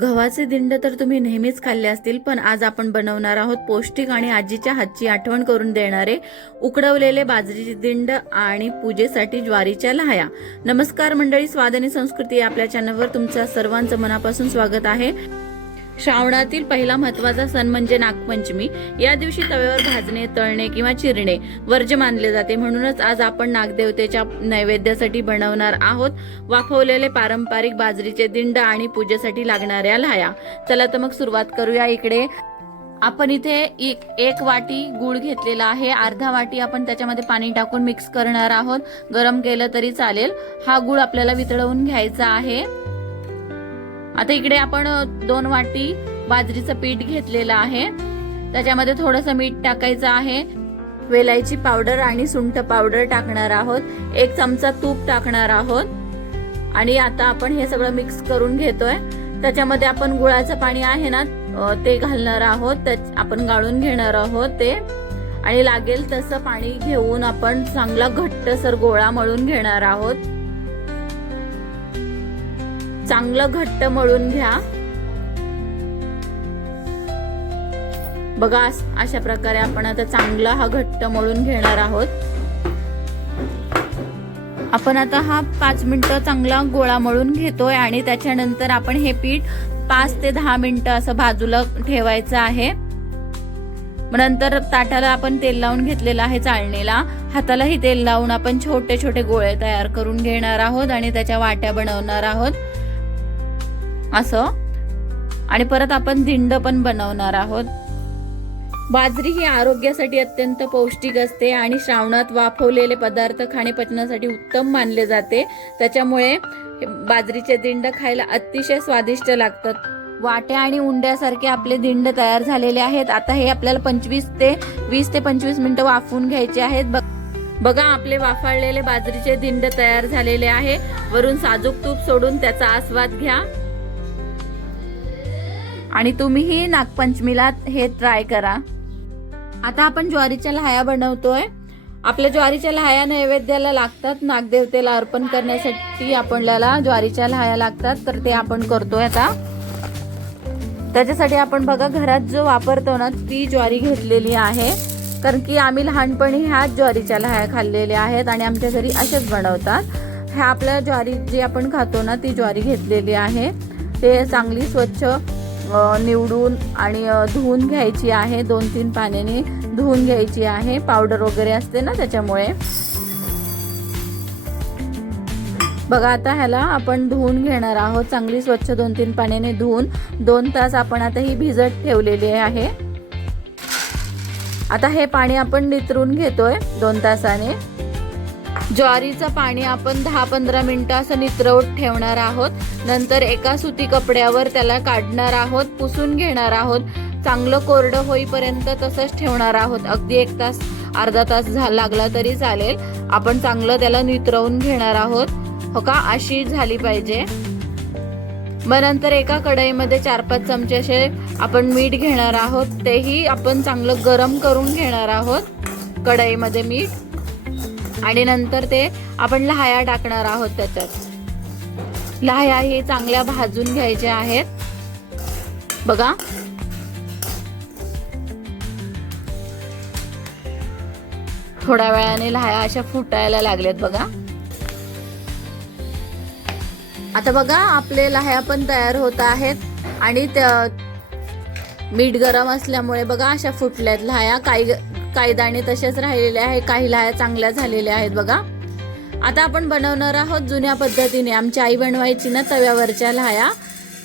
गव्हाचे दिंड तर तुम्ही नेहमीच खाल्ले असतील, पण आज आपण बनवणार आहोत पौष्टिक आणि आजीच्या हातची आठवण करून देणारे उकडवलेले बाजरीचे दिंड आणि पूजेसाठी ज्वारीच्या लाह्या। नमस्कार मंडळी, स्वाद आणि संस्कृती या आपल्या चॅनलवर तुमचं सर्वांचं मनापासून स्वागत आहे। श्रावणातील पहिला महत्त्वाचा सण म्हणजे नागपंचमी। या दिवशी तव्यावर भाजणे, तळणे किंवा चिरणे वर्ज्य मानले जाते। म्हणूनच आज आपण नागदेवतेच्या नैवेद्यासाठी बनवणार आहोत वाफवलेले पारंपरिक बाजरीचे दिंड आणि पूजेसाठी लागणाऱ्या लाह्या। चला तर मग सुरुवात करूया। इकडे आपण इथे एक वाटी गूळ घेतलेला आहे। अर्धा वाटी आपण त्याच्यामध्ये पाणी टाकून मिक्स करणार आहोत। गरम केलं तरी चालेल। हा गूळ आपल्याला वितळवून घ्यायचा आहे। आता इकडे आपण 2 वाटी बाजरीचं पीठ घेतलेलं आहे। त्याच्यामध्ये थोडंसं मीठ टाकायचं आहे। वेलायची पावडर आणि सुंठ पावडर टाकणार आहोत। 1 चमचा तूप टाकणार आहोत आणि आता आपण हे सगळं मिक्स करून घेतोय। त्याच्यामध्ये आपण गुळाचं पाणी आहे ना ते घालणार आहोत। आपण गाळून घेणार आहोत ते आणि लागेल तसं पाणी घेऊन आपण चांगला घट्टसर गोळा मळून घेणार आहोत। चांगलं घट्ट मळून घ्या। बघा अशा प्रकारे आपण आता चांगला हा घट्ट मळून घेणार आहोत। आपण आता हा 5 मिनिटं चांगला गोळा मळून घेतोय आणि त्याच्यानंतर आपण हे पीठ 5 ते 10 मिनिटं असं बाजूला ठेवायचं आहे। नंतर ताटाला आपण तेल लावून घेतलेलं आहे चाळणीला। हातालाही तेल लावून आपण छोटे छोटे गोळे तयार करून घेणार आहोत आणि त्याच्या वाट्या बनवणार आहोत असं। आणि परत आपण दिंड पण बनवणार आहोत। बाजरी ही आरोग्यासाठी अत्यंत पौष्टिक असते आणि श्रावणात वाफवलेले पदार्थ खाणे पचनासाठी उत्तम मानले जाते। त्याच्यामुळे बाजरीचे दिंड खायला अतिशय स्वादिष्ट लागतात। वाट्या आणि उंड्यासारखे आपले दिंड तयार झालेले आहेत। आता हे आपल्याला 20 ते 25 मिनिटं वाफवून घ्यायचे आहेत। बघा आपले वाफाळलेले बाजरीचे दिंड तयार झालेले आहे। वरून साजूक तूप सोडून त्याचा आस्वाद घ्या आणि तुम्हीही नागपंचमीला हे ट्राय करा। आता आपण ज्वारीच्या लाह्या बनवतोय। आपल्या ज्वारीच्या लाह्या नैवेद्याला लागतात। नागदेवतेला अर्पण करण्यासाठी आपल्याला ज्वारीच्या लाह्या लागतात, तर ते आपण करतोय आता। त्याच्यासाठी आपण बघा घरात जो वापरतो ना ती ज्वारी घेतलेली आहे, कारण की आम्ही लहानपणी ह्याच ज्वारीच्या लाह्या खाल्लेल्या आहेत आणि आमच्या घरी असेच बनवतात। ह्या आपल्या ज्वारी जी आपण खातो ना ती ज्वारी घेतलेली आहे। ते चांगली स्वच्छ निवडून आणि धुवून घ्यायची आहे। 2-3 पाण्याने धुवून घ्यायची आहे। पावडर वगैरे असते ना त्याच्यामुळे। बघा आता ह्याला आपण धुवून घेणार आहोत। चांगली स्वच्छ 2-3 पाण्याने धुवून 2 तास आपण आता ही भिजत ठेवलेली आहे। आता हे पाणी आपण नितरून घेतोय 2 तासाने। ज्वारीचं पाणी आपण 10-15 मिनिटं असं नितरवत ठेवणार आहोत। नंतर एका सुती कपड्यावर त्याला काढणार आहोत, पुसून घेणार आहोत। चांगलं कोरडं होईपर्यंत तसंच ठेवणार आहोत। अगदी 1 तास अर्धा तास लागला तरी चालेल। आपण चांगलं त्याला नितरवून घेणार आहोत। हो का, अशी झाली पाहिजे। मग नंतर एका कढईमध्ये 4-5 चमचे असे आपण मीठ घेणार आहोत। तेही आपण चांगलं गरम करून घेणार आहोत कढईमध्ये मीठ। आणि नंतर ते आपण लाह्या टाकणार आहोत त्याच्यात। लाह्या ही चांगल्या भाजून घ्यायच्या आहेत। बघा थोड्या वेळाने लाह्या अशा फुटायला लागल्यात बघा। आता बघा आपले लाह्या पण तयार होत आहेत आणि मीठ गरम असल्यामुळे बघा अशा फुटल्यात लाह्या। काही दाणे तसेच राहिलेले आहे, काही लाह्या चांगल्या झालेल्या आहेत बघा। आता आपण बनवणार आहोत जुन्या पद्धतीने। आमची आई बनवायची ना तव्यावरच्या लाह्या।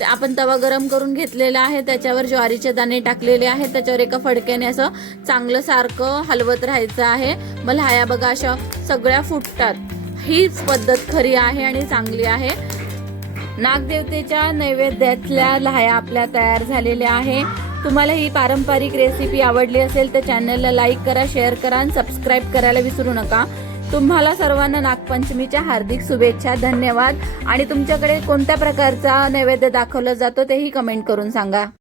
आपण तवा गरम करून घेतलेला आहे, त्याच्यावर ज्वारीचे दाणे टाकलेले आहेत। त्याच्यावर एका फडक्याने असं चांगलं सारखं हलवत राहायचं आहे। मग लाह्या बघा अशा सगळ्या फुटतात। हीच पद्धत खरी आहे आणि चांगली आहे। नागदेवतेच्या नैवेद्यातल्या लाह्या आपल्या तयार झालेल्या आहे। तुम्हाला ही पारंपरिक रेसिपी आवडली असेल तर चॅनलला लाईक करा, शेअर करा आणि सबस्क्राईब करायला विसरू नका। तुम्हाला सर्वांना नागपंचमीच्या हार्दिक शुभेच्छा। धन्यवाद। आणि तुमच्याकडे कोणत्या प्रकारचा नैवेद्य दाखवला जातो तेही कमेंट करून सांगा।